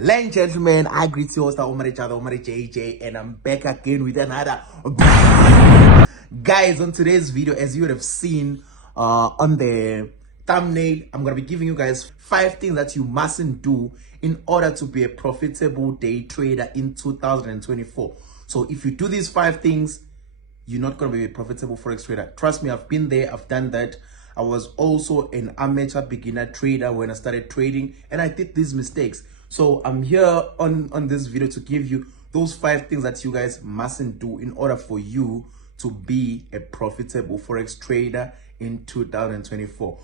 Ladies and gentlemen, I greet you host Omar JJ, and I'm back again with another guys. On today's video, as you would have seen on the thumbnail, I'm gonna be giving you guys 5 things that you mustn't do in order to be a profitable day trader in 2024. So if you do these 5 things, you're not going to be a profitable forex trader. Trust me, I've been there, I've done that. I was also an amateur beginner trader when I started trading, and I did these mistakes. So I'm here on this video to give you those 5 things that you guys mustn't do in order for you to be a profitable forex trader in 2024.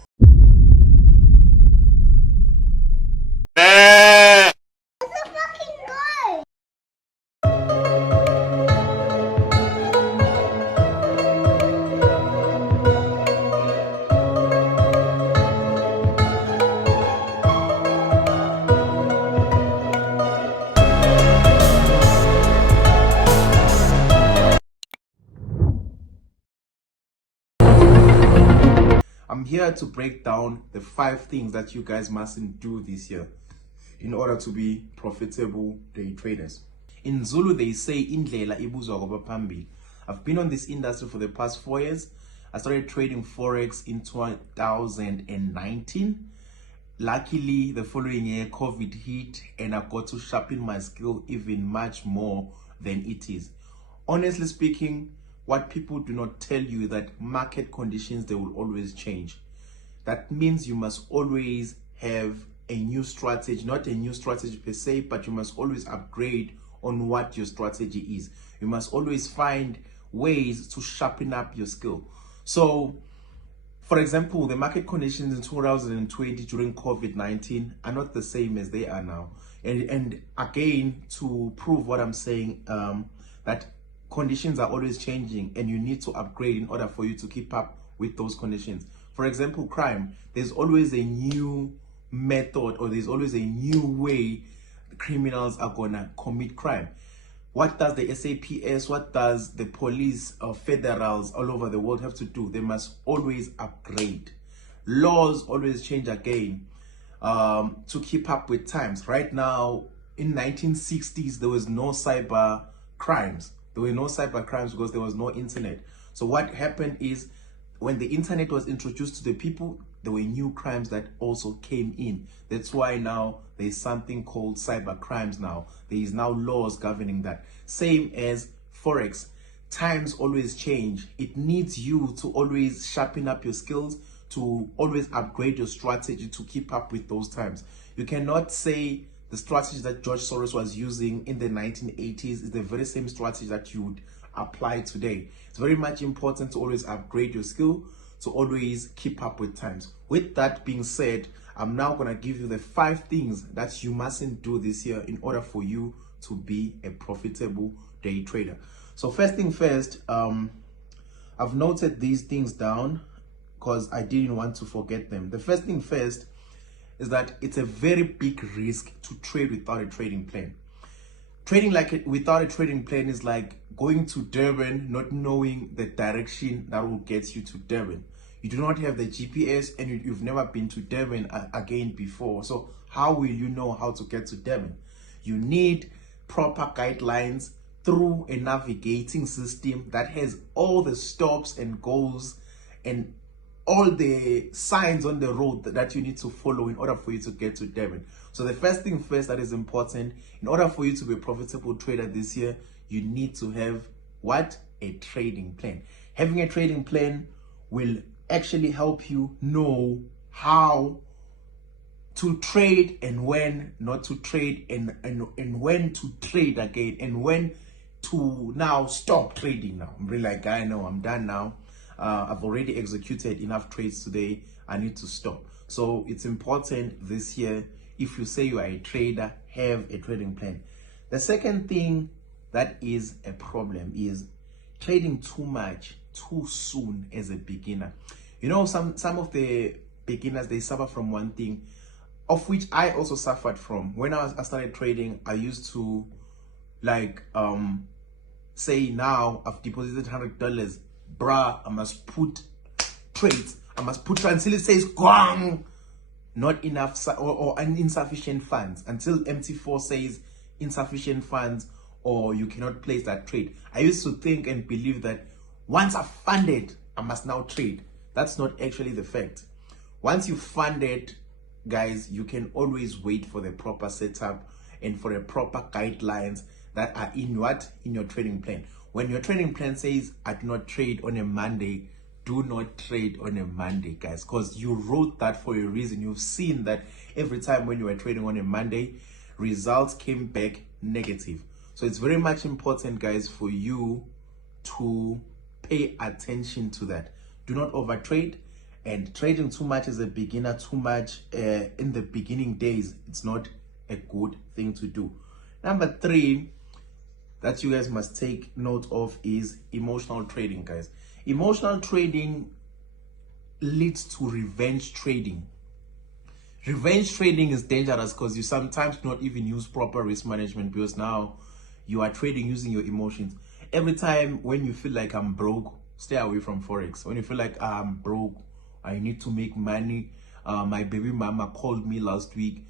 I'm here to break down the 5 things that you guys mustn't do this year in order to be profitable day traders. In Zulu, they say indlela ibuzwa kwabaphambili. I've been on this industry for the past 4 years. I started trading forex in 2019. Luckily, the following year, COVID hit, and I got to sharpen my skill even much more than it is. Honestly speaking, what people do not tell you is that market conditions, they will always change. That means you must always have a new strategy, not a new strategy per se, but you must always upgrade on what your strategy is. You must always find ways to sharpen up your skill. So, for example, the market conditions in 2020 during COVID-19 are not the same as they are now. And again, to prove what I'm saying, that conditions are always changing and you need to upgrade in order for you to keep up with those conditions. For example, crime, there's always a new method, or there's always a new way the criminals are gonna commit crime. What does the SAPS, what does the police or federals all over the world have to do? They must always upgrade. Laws always change again to keep up with times. Right now, in 1960s, there was no cyber crimes. There were no cyber crimes because there was no internet. So what happened is, when the internet was introduced to the people, there were new crimes that also came in. That's why now there's something called cyber crimes now. There is now laws governing that. Same as forex. Times always change. It needs you to always sharpen up your skills, to always upgrade your strategy to keep up with those times. You cannot say the strategy that George Soros was using in the 1980s is the very same strategy that you would apply today. It's very much important to always upgrade your skill, to always keep up with times. With that being said, I'm now going to give you the 5 things that you mustn't do this year in order for you to be a profitable day trader. So first thing first, I've noted these things down because I didn't want to forget them. The first thing first is that it's a very big risk to trade without a trading plan. Trading without a trading plan is like going to Durban, not knowing the direction that will get you to Durban. You do not have the GPS, and you've never been to Durban again before. So how will you know how to get to Durban? You need proper guidelines through a navigating system that has all the stops and goes and all the signs on the road that you need to follow in order for you to get to Durban. So the first thing first that is important, in order for you to be a profitable trader this year, you need to have what? A trading plan. Having a trading plan will actually help you know how to trade and when not to trade, and when to trade again, and when to now stop trading. Now I'm really like, I know I'm done now. I've already executed enough trades today. I need to stop. So it's important this year, if you say you are a trader, have a trading plan. The second thing that is a problem is trading too much too soon as a beginner. You know, some of the beginners, they suffer from one thing, of which I also suffered from. When I started trading, I used to like say, now I've deposited $100. Bruh, I must put trades. I must put until it says gong. not enough or insufficient funds, until MT4 says insufficient funds or you cannot place that trade. I used to think and believe that once I've funded, I must now trade. That's not actually the fact. Once you funded, guys, you can always wait for the proper setup and for the proper guidelines that are in your trading plan. When your trading plan says I do not trade on a Monday, do not trade on a Monday, guys, because you wrote that for a reason. You've seen that every time when you were trading on a Monday, results came back negative. So it's very much important, guys, for you to pay attention to that. Do not overtrade, and trading too much as a beginner, too much in the beginning days, it's not a good thing to do. Number 3 that you guys must take note of is emotional trading, guys. Emotional trading leads to revenge trading. Revenge trading is dangerous because you sometimes do not even use proper risk management, because now you are trading using your emotions. Every time when you feel like I'm broke, stay away from Forex. When you feel like I'm broke, I need to make money, my baby mama called me last week,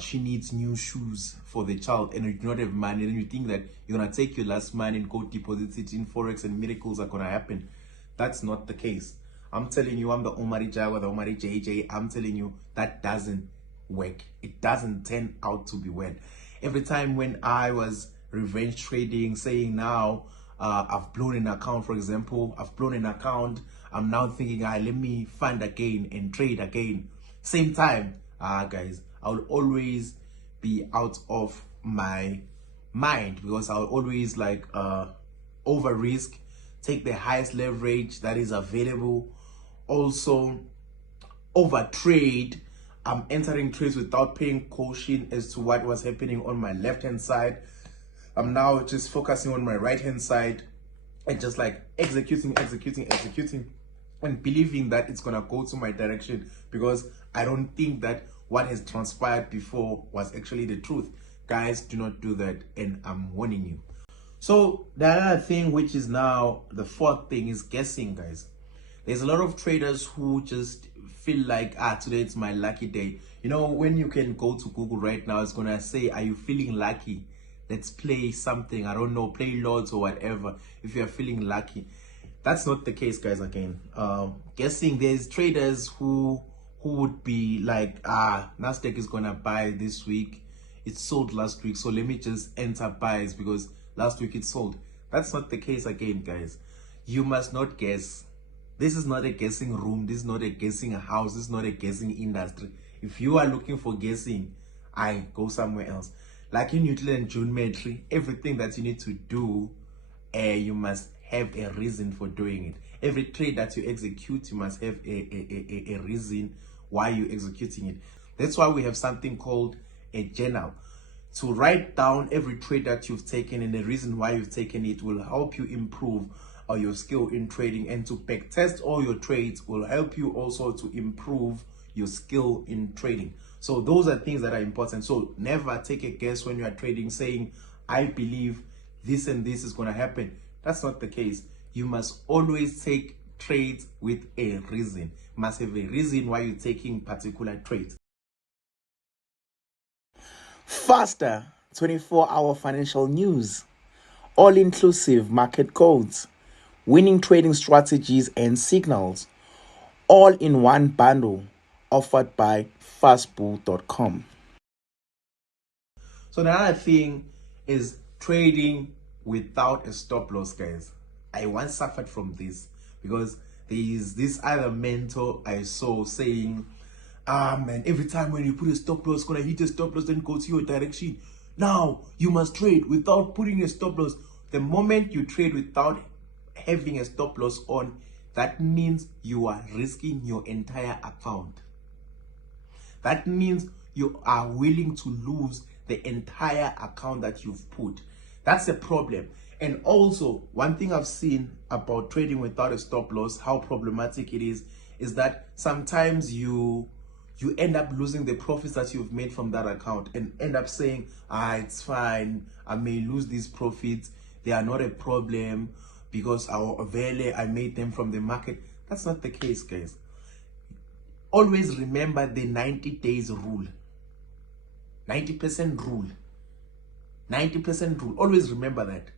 she needs new shoes for the child, and you do not have money, then you think that you're gonna take your last money and go deposit it in Forex and miracles are gonna happen. That's not the case. I'm telling you, I'm the Omari Jaguar, the Omari JJ. I'm telling you, that doesn't work. It doesn't turn out to be well. Every time when I was revenge trading, saying now I've blown an account, for example, I've blown an account, I'm now thinking, let me fund again and trade again. Same time, guys, I will always be out of my mind, because I'll always like over risk, take the highest leverage that is available, also over trade. I'm entering trades without paying caution as to what was happening on my left hand side. I'm now just focusing on my right hand side and just like executing and believing that it's gonna go to my direction, because I don't think that what has transpired before was actually the truth. Guys, do not do that, and I'm warning you. So the other thing, which is now the 4th thing, is guessing, guys. There's a lot of traders who just feel like, today it's my lucky day. You know, when you can go to Google right now, it's gonna say, are you feeling lucky? Let's play something, I don't know, play Lords or whatever, if you're feeling lucky. That's not the case, guys. Again, guessing, there's traders who would be like, Nasdaq is gonna buy this week, it sold last week, so let me just enter buys because last week it sold. That's not the case. Again, guys, you must not guess. This is not a guessing room, this is not a guessing house, this is not a guessing industry. If you are looking for guessing, I go somewhere else. Like in Newton and geometry, everything that you need to do, you must have a reason for doing it. Every trade that you execute, you must have a reason why you're executing it. That's why we have something called a journal. To write down every trade that you've taken and the reason why you've taken it will help you improve your skill in trading, and to back test all your trades will help you also to improve your skill in trading. So those are things that are important. So never take a guess when you are trading saying, I believe this and this is going to happen. That's not the case. You must always take trades with a reason. You must have a reason why you're taking particular trades. Faster 24-hour financial news, all-inclusive market codes, winning trading strategies and signals, all in one bundle, offered by FASTBULL.com. So another thing is trading without a stop loss, guys. I once suffered from this because there is this other mentor I saw saying, man, every time when you put a stop loss, gonna hit a stop loss, then go to your direction. Now you must trade without putting a stop loss. The moment you trade without having a stop loss on, that means you are risking your entire account. That means you are willing to lose the entire account that you've put. That's a problem. And also, one thing I've seen about trading without a stop loss, how problematic it is that sometimes you end up losing the profits that you've made from that account and end up saying, it's fine, I may lose these profits, they are not a problem because I made them from the market. That's not the case, guys. always remember the 90 days rule. 90% rule. 90% rule. Always remember that.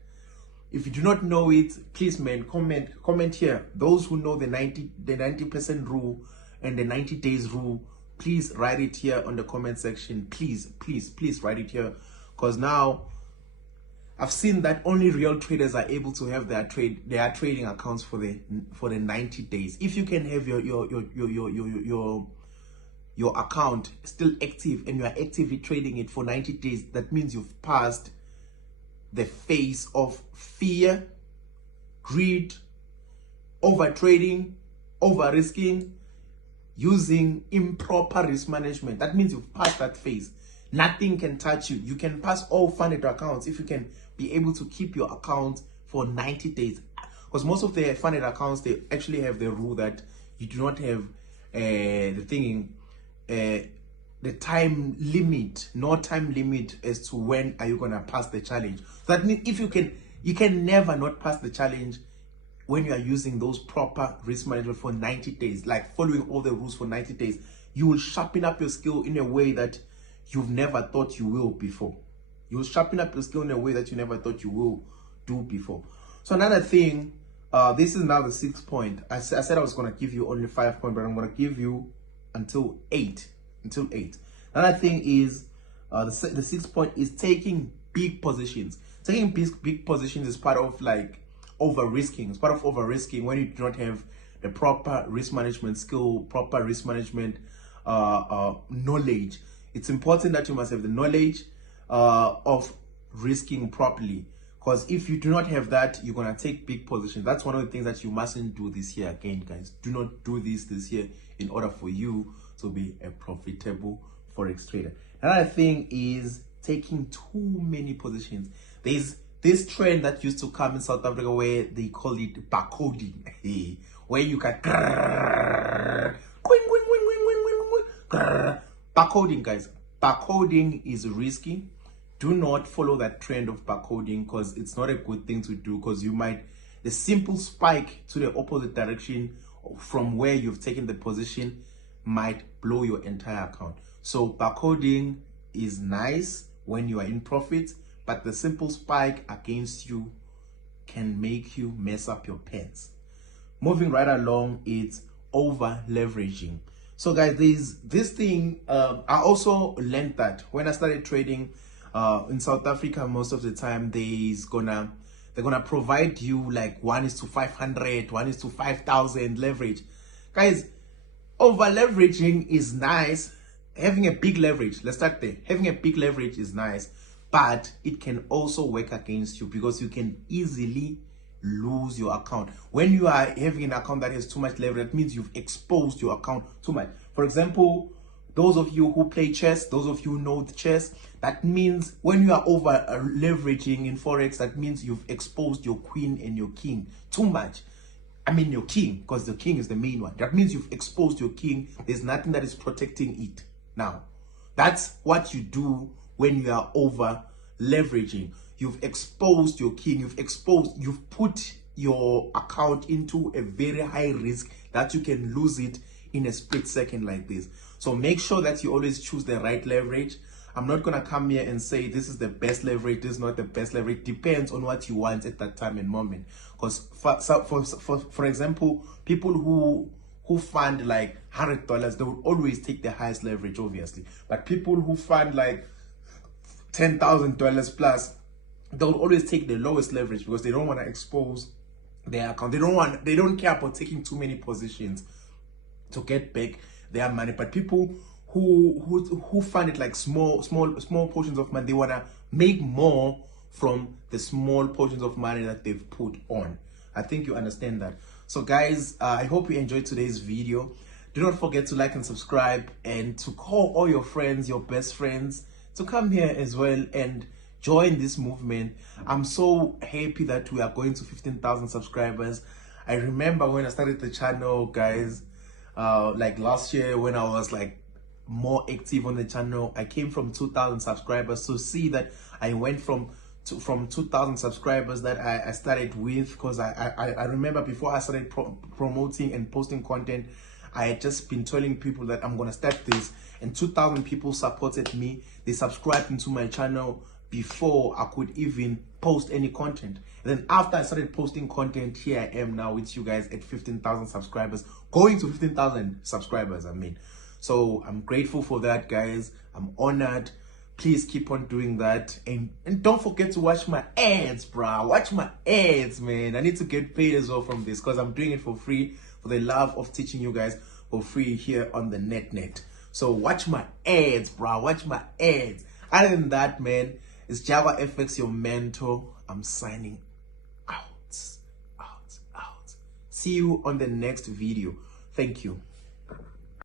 If you do not know it, please, man, comment here. Those who know the 90% rule and the 90 days rule, please write it here on the comment section. Please write it here, because now I've seen that only real traders are able to have their trading accounts for the 90 days. If you can have your account still active and you are actively trading it for 90 days, that means you've passed the phase of fear, greed, over trading, over risking, using improper risk management. That means you've passed that phase. Nothing can touch you. You can pass all funded accounts if you can be able to keep your account for 90 days. Because most of the funded accounts, they actually have the rule that you do not have the time limit, no time limit as to when are you gonna pass the challenge. So that means if you can never not pass the challenge when you are using those proper risk management for 90 days, like following all the rules for 90 days. You will sharpen up your skill in a way that you've never thought you will before. You will sharpen up your skill in a way that you never thought you will do before. So another thing, this is now the 6th point. I said I was gonna give you only 5 points, but I'm gonna give you until 8. Another thing is the 6th point is taking big positions. Taking big positions is part of like over risking. It's part of over risking when you do not have the proper risk management skill, proper risk management knowledge. It's important that you must have the knowledge of risking properly, because if you do not have that, you're gonna take big positions. That's one of the things that you mustn't do this year. Again, guys, do not do this year in order for you to be a profitable forex trader. Another thing is taking too many positions. There's this trend that used to come in South Africa where they call it barcoding, where you can barcoding, guys. Barcoding is risky. Do not follow that trend of barcoding, because it's not a good thing to do, because you might, the simple spike to the opposite direction from where you've taken the position might blow your entire account. So barcoding is nice when you are in profit, but the simple spike against you can make you mess up your pants. Moving right along, it's over leveraging. So guys, there's this thing, I also learned that when I started trading in South Africa. Most of the time they're gonna provide you like 1:500, 1:5,000 leverage. Guys, over leveraging is nice. Having a big leverage, let's start there. Having a big leverage is nice, but it can also work against you, because you can easily lose your account. When you are having an account that has too much leverage, that means you've exposed your account too much. For example, those of you who play chess, those of you who know the chess, that means when you are over leveraging in forex, that means you've exposed your queen and your king too much. I mean your king, because the king is the main one. That means you've exposed your king. There's nothing that is protecting it. Now, that's what you do when you are over leveraging. You've exposed your king. You've put your account into a very high risk that you can lose it in a split second like this. So make sure that you always choose the right leverage. I'm not gonna come here and say this is the best leverage, this is not the best leverage. Depends on what you want at that time and moment. Because for example, people who fund like $100, they will always take the highest leverage, obviously. But people who fund like $10,000 plus, they will always take the lowest leverage, because they don't want to expose their account. They don't care about taking too many positions to get back their money. But people who fund it like small portions of money, they want to make more from the small portions of money that they've put on. I think you understand that. So guys, I hope you enjoyed today's video. Do not forget to like and subscribe, and to call all your friends, your best friends, to come here as well and join this movement. I'm so happy that we are going to 15,000 subscribers. I remember when I started the channel, guys, like last year when I was like more active on the channel, I came from 2,000 subscribers. So see that I went from 2,000 subscribers that I started with, because I remember before I started promoting and posting content, I had just been telling people that I'm gonna start this, and 2,000 people supported me. They subscribed into my channel before I could even post any content. And then after I started posting content, here I am now with you guys at 15,000 subscribers, going to 15,000 subscribers, I mean. So I'm grateful for that, guys. I'm honored. Please keep on doing that, and don't forget to watch my ads, bro. Watch my ads, man. I need to get paid as well from this, because I'm doing it for free, for the love of teaching you guys for free here on the net. So watch my ads, bro. Watch my ads. Other than that, man, it's Jaguar FX, your mentor. I'm signing out. See you on the next video. Thank you.